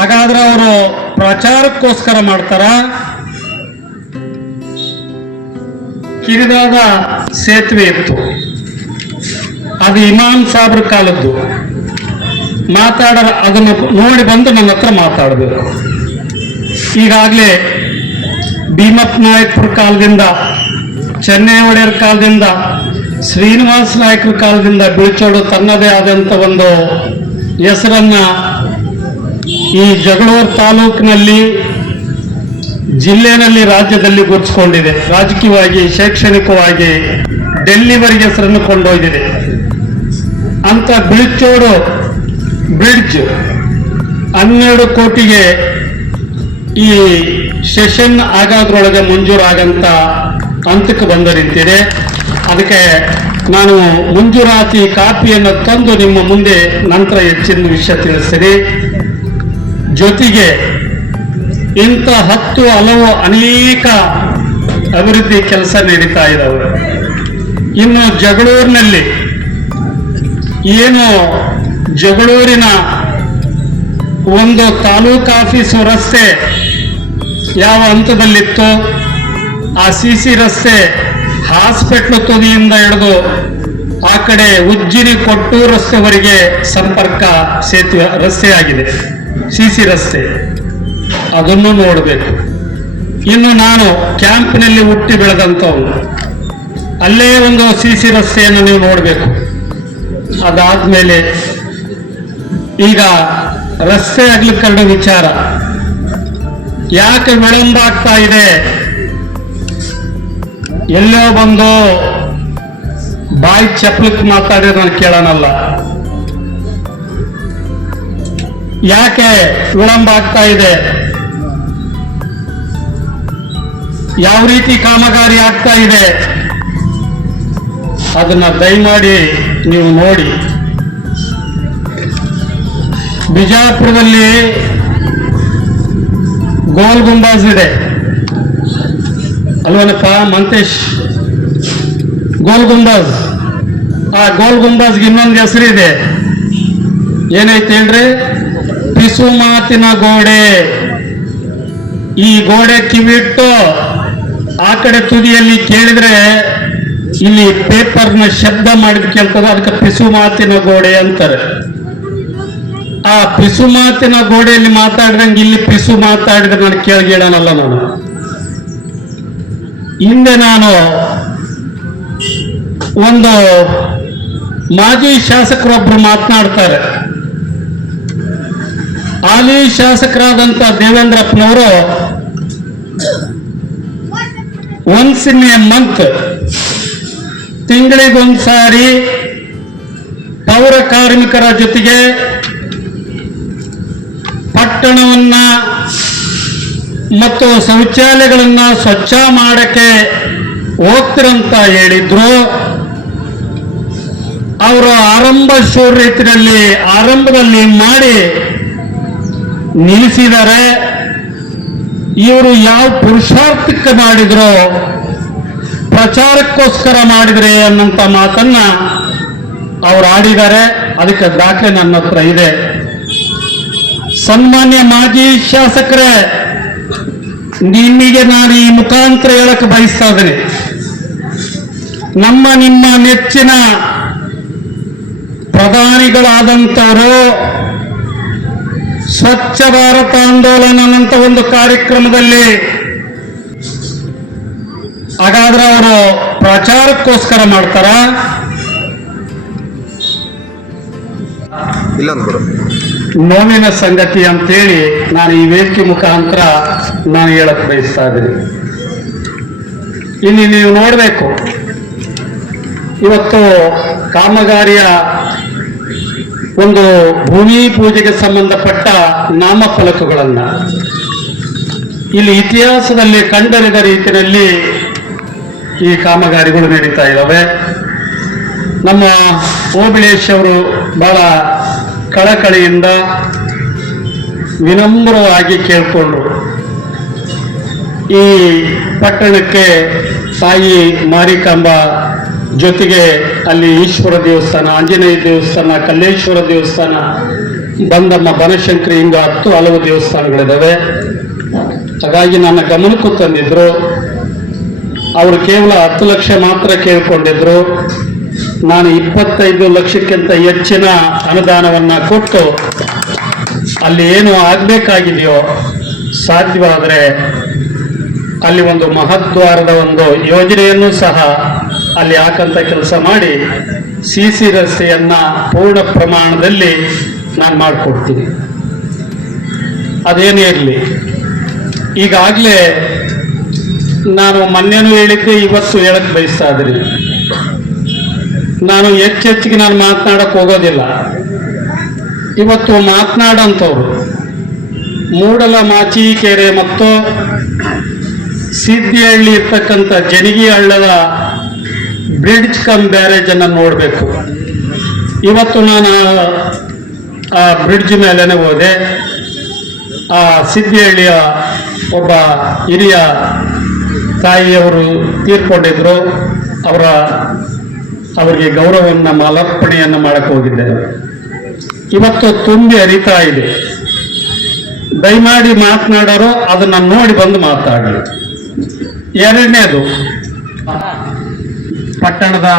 ಹಾಗಾದ್ರೆ ಅವರು ಪ್ರಚಾರಕ್ಕೋಸ್ಕರ ಮಾಡ್ತಾರ? ಕಿರಿದಾದ ಸೇತುವೆ ಇತ್ತು. ಅದು ಇಮಾಮ್ ಸಾಬ್ರ ಕಾಲದ್ದು. ಮಾತಾಡರ, ಅದನ್ನು ನೋಡಿ ಬಂದು ನನ್ನ ಹತ್ರ ಮಾತಾಡಬೇಕು. ಈಗಾಗಲೇ ಭೀಮತ್ ನಾಯಕರ ಕಾಲದಿಂದ, ಚೆನ್ನೈ ಒಡೆಯರ್ ಕಾಲದಿಂದ, ಶ್ರೀನಿವಾಸ ನಾಯಕರ ಕಾಲದಿಂದ ಬಿಳ್ಚೋಡು ತನ್ನದೇ ಆದಂಥ ಒಂದು ಹೆಸರನ್ನ ಈ ಜಗಳೂರು ತಾಲೂಕಿನಲ್ಲಿ ಜಿಲ್ಲೆನಲ್ಲಿ ರಾಜ್ಯದಲ್ಲಿ ಗುರುತಿಸಿಕೊಂಡಿದೆ. ರಾಜಕೀಯವಾಗಿ, ಶೈಕ್ಷಣಿಕವಾಗಿ ಡೆಲ್ಲಿವರೆಗೆ ಹೆಸರನ್ನು ಕೊಂಡೊಯ್ದಿದೆ. ಅಂತ ಬಿಳಿಚೋಡು ಬ್ರಿಡ್ಜ್ ಹನ್ನೆರಡು ಕೋಟಿಗೆ ಈ ಸೆಷನ್ ಆಗೋದ್ರೊಳಗೆ ಮಂಜೂರಾಗಂತ ಹಂತಕ್ಕೆ ಬಂದ ನಿಂತಿದೆ. ಅದಕ್ಕೆ ನಾನು ಮಂಜೂರಾತಿ ಕಾಪಿಯನ್ನು ತಂದು ನಿಮ್ಮ ಮುಂದೆ ನಂತರ ಹೆಚ್ಚಿನ ವಿಷಯ ತಿಳಿಸ್ತೀನಿ. ಜೊತೆಗೆ ಇಂಥ ಹತ್ತು ಹಲವು ಅನೇಕ ಅಭಿವೃದ್ಧಿ ಕೆಲಸ ನಡೀತಾ ಇದ್ದಾವೆ ಇನ್ನು ಜಗಳೂರಿನಲ್ಲಿ ಏನು ಜಗಳೂರಿನ ಒಂದು ತಾಲೂಕು ಆಫೀಸು ರಸ್ತೆ ಯಾವ ಹಂತದಲ್ಲಿತ್ತು ಆ ಸಿ ಸಿ ರಸ್ತೆ ಹಾಸ್ಪಿಟ್ಲ್ ತುದಿಯಿಂದ ಹಿಡಿದು ಆ ಕಡೆ ಉಜ್ಜಿನಿ ಕೊಟ್ಟೂರು ರಸ್ತೆವರೆಗೆ ಸಂಪರ್ಕ ಸೇತುವೆ ರಸ್ತೆ ಆಗಿದೆ ಸಿ ಸಿ ರಸ್ತೆ. ಅದನ್ನು ನೋಡಬೇಕು. ಇನ್ನು ನಾನು ಕ್ಯಾಂಪ್ನಲ್ಲಿ ಹುಟ್ಟಿ ಬೆಳೆದಂಥವನು. ಅಲ್ಲೇ ಒಂದು ಸಿ ಸಿ ರಸ್ತೆಯನ್ನು ನೀವು ನೋಡಬೇಕು. ಅದಾದ್ಮೇಲೆ ಈಗ ರಸ್ತೆ ಅಗಲೀಕರಣ ವಿಚಾರ. ಯಾಕೆ ವಿಳಂಬ ಆಗ್ತಾ ಇದೆ? ಎಲ್ಲೋ ಬಂದು ಬಾಯಿ ಚಪ್ಲಕ್ ಮಾತಾಡಿದ್ರೆ ನಾನು ಕೇಳೋಣಲ್ಲ. ಯಾಕೆ ವಿಳಂಬ ಆಗ್ತಾ ಇದೆ? ಯಾವ ರೀತಿ ಕಾಮಗಾರಿ ಆಗ್ತಾ ಇದೆ? ಅದನ್ನ ದಯಮಾಡಿ ನೀವು ನೋಡಿ. ಬಿಜಾಪುರದಲ್ಲಿ ಗೋಲ್ ಗುಂಬಾಜ್ ಇದೆ. ಅಲ್ವನಪ್ಪ, ಮಂತೇಶ್, ಗೋಲ್ ಗುಂಬಾಜ್ ಆ ಗೋಲ್ ಗುಂಬಾಜ್ಗೆ ಇನ್ನೊಂದು ಹೆಸರಿದೆ. ಏನೈತೆ ಹೇಳ್ರಿ? ಪಿಸು ಮಾತಿನ ಗೋಡೆ. ಈ ಗೋಡೆ ಕಿವಿಟ್ಟು ಆ ಕಡೆ ತುದಿಯಲ್ಲಿ ಕೇಳಿದ್ರೆ ಇಲ್ಲಿ ಪೇಪರ್ನ ಶಬ್ದ ಮಾಡಿದ್ ಕೇಳ್ತದೆ ಅದಕ್ಕೆ ಪಿಸು ಮಾತಿನ ಗೋಡೆ ಅಂತಾರೆ. ಆ ಪಿಸು ಮಾತಿನ ಗೋಡೆಯಲ್ಲಿ ಮಾತಾಡಿದಂಗೆ ಇಲ್ಲಿ ಪಿಸು ಮಾತಾಡಿದ್ರೆ ನಾನು ಕೇಳ್ಗೇಳನಲ್ಲ ನಾನು. ಹಿಂದೆ ನಾನು ಒಂದು ಮಾಜಿ ಶಾಸಕರೊಬ್ರು ಮಾತನಾಡ್ತಾರೆ. ಹಾಲಿ ಶಾಸಕರಾದಂತ ದೇವೇಂದ್ರಪ್ಪನವರು ಒನ್ಸ್ ಇನ್ ಎ ಮಂತ್ ತಿಂಗಳಿಗೊಂದ್ಸಾರಿ ಪೌರ ಕಾರ್ಮಿಕರ ಜೊತೆಗೆ ಪಟ್ಟಣವನ್ನ ಮತ್ತು ಶೌಚಾಲಯಗಳನ್ನ ಸ್ವಚ್ಛ ಮಾಡಕ್ಕೆ ಹೋಗ್ತಿರಂತ ಹೇಳಿದ್ರು. ಅವರು ಆರಂಭ ಶೂರ್ ರೀತಿಯಲ್ಲಿ ಆರಂಭದಲ್ಲಿ ಮಾಡಿ ನಿಲ್ಲಿಸಿದ್ದಾರೆ ಇವರು ಯಾವ ಪುರುಷಾರ್ಥಕ್ಕೆ ಮಾಡಿದ್ರೋ ಪ್ರಚಾರಕ್ಕೋಸ್ಕರ ಮಾಡಿದ್ರೆ ಅನ್ನಂತ ಮಾತನ್ನ ಅವ್ರು ಆಡಿದ್ದಾರೆ. ಅದಕ್ಕೆ ದಾಖಲೆ ನನ್ನ ಹತ್ರ ಇದೆ. ಸನ್ಮಾನ್ಯ ಮಾಜಿ ಶಾಸಕರೇ ನಿಮಗೆ ನಾನು ಈ ಮುಖಾಂತರ ಹೇಳಕ್ಕೆ ಬಯಸ್ತಾ ಇದ್ದೀನಿ. ನಮ್ಮ ನಿಮ್ಮ ನೆಚ್ಚಿನ ಪ್ರಧಾನಿಗಳಾದಂಥವರು ಸ್ವಚ್ಛ ಭಾರತ ಆಂದೋಲನ ಅಂತ ಒಂದು ಕಾರ್ಯಕ್ರಮದಲ್ಲಿ ಹಾಗಾದ್ರೆ ಅವರು ಪ್ರಚಾರಕ್ಕೋಸ್ಕರ ಮಾಡ್ತಾರ? ನೋವಿನ ಸಂಗತಿ ಅಂತೇಳಿ ನಾನು ಈ ವೇದಿಕೆ ಮುಖಾಂತರ ನಾನು ಹೇಳಕ್ ಬಯಸ್ತಾ ಇದ್ದೀನಿ. ಇನ್ನು ನೀವು ನೋಡಬೇಕು ಇವತ್ತು ಕಾಮಗಾರಿಯ ಒಂದು ಭೂಮಿ ಪೂಜೆಗೆ ಸಂಬಂಧಪಟ್ಟ ನಾಮಫಲಕಗಳನ್ನ. ಇಲ್ಲಿ ಇತಿಹಾಸದಲ್ಲಿ ಕಂಡರಿದ ರೀತಿಯಲ್ಲಿ ಈ ಕಾಮಗಾರಿಗಳು ನಡೀತಾ ಇದ್ದಾವೆ. ನಮ್ಮ ಓಬಿಳೇಶ್ ಅವರು ಬಹಳ ಕಳಕಳಿಯಿಂದ ವಿನಮ್ರವಾಗಿ ಕೇಳಿಕೊಂಡು ಈ ಪಟ್ಟಣಕ್ಕೆ ತಾಯಿ ಮಾರಿಕಾಂಬ ಜೊತೆಗೆ ಅಲ್ಲಿ ಈಶ್ವರ ದೇವಸ್ಥಾನ, ಆಂಜನೇಯ ದೇವಸ್ಥಾನ, ಕಲ್ಲೇಶ್ವರ ದೇವಸ್ಥಾನ, ಬಂದಮ್ಮ ಬನಶಂಕರಿ, ಹಿಂಗ ಹತ್ತು ಹಲವು ದೇವಸ್ಥಾನಗಳಿದ್ದಾವೆ ಹಾಗಾಗಿ ನನ್ನ ಗಮನಕ್ಕೂ ತಂದಿದ್ರು. ಅವರು ಕೇವಲ ಹತ್ತು ಲಕ್ಷ ಮಾತ್ರ ಕೇಳಿಕೊಂಡಿದ್ರು. ನಾನು ಇಪ್ಪತ್ತೈದು ಲಕ್ಷಕ್ಕಿಂತ ಹೆಚ್ಚಿನ ಅನುದಾನವನ್ನು ಕೊಟ್ಟು ಅಲ್ಲಿ ಏನು ಆಗಬೇಕಾಗಿದೆಯೋ ಸಾಧ್ಯವಾದರೆ ಅಲ್ಲಿ ಒಂದು ಮಹದ್ವಾರದ ಒಂದು ಯೋಜನೆಯನ್ನು ಸಹ ಅಲ್ಲಿ ಹಾಕಂತ ಕೆಲಸ ಮಾಡಿ ಸಿ ಸಿ ರಸ್ತೆಯನ್ನ ಪೂರ್ಣ ಪ್ರಮಾಣದಲ್ಲಿ ನಾನು ಮಾಡಿಕೊಡ್ತೀನಿ. ಅದೇನೇ ಇರಲಿ. ಈಗಾಗಲೇ ನಾನು ಮೊನ್ನೆನೂ ಹೇಳಿದ್ದೆ, ಇವತ್ತು ಹೇಳಕ್ಕೆ ಬಯಸ್ತಾ ಇದ್ರಿ ನಾನು ಹೆಚ್ಚೆಚ್ಚಿಗೆ ನಾನು ಮಾತನಾಡಕ್ಕೆ ಹೋಗೋದಿಲ್ಲ. ಇವತ್ತು ಮಾತನಾಡೋಂಥವ್ರು ಮೂಡಲ ಮಾಚೀಕೆರೆ ಮತ್ತು ಸಿದ್ದಿಹಳ್ಳಿ ಇರ್ತಕ್ಕಂಥ ಜನಗಿ ಹಳ್ಳದ ಬ್ರಿಡ್ಜ್ ಕಮ್ ಬ್ಯಾರೇಜ್ ಅನ್ನು ನೋಡಬೇಕು. ಇವತ್ತು ನಾನು ಆ ಬ್ರಿಡ್ಜ್ ಮೇಲೇನೆ ಹೋದೆ. ಆ ಸಿದ್ದಿಹಳ್ಳಿಯ ಒಬ್ಬ ಹಿರಿಯ ತಾಯಿಯವರು ತೀರ್ಕೊಂಡಿದ್ರು. ಅವರ ಅವರಿಗೆ ಗೌರವವನ್ನು ಮಾಲಾರ್ಪಣೆಯನ್ನು ಮಾಡಕ್ಕೆ ಹೋಗಿದ್ದೇನೆ ಇವತ್ತು ತುಂಬಿ ಅರಿತಾ ಇದೆ. ದಯಮಾಡಿ ಮಾತನಾಡೋರು, ಅದನ್ನ ನೋಡಿ ಬಂದು ಮಾತಾಡಿ ಎರಡನೇದು ಪಟ್ಟಣದ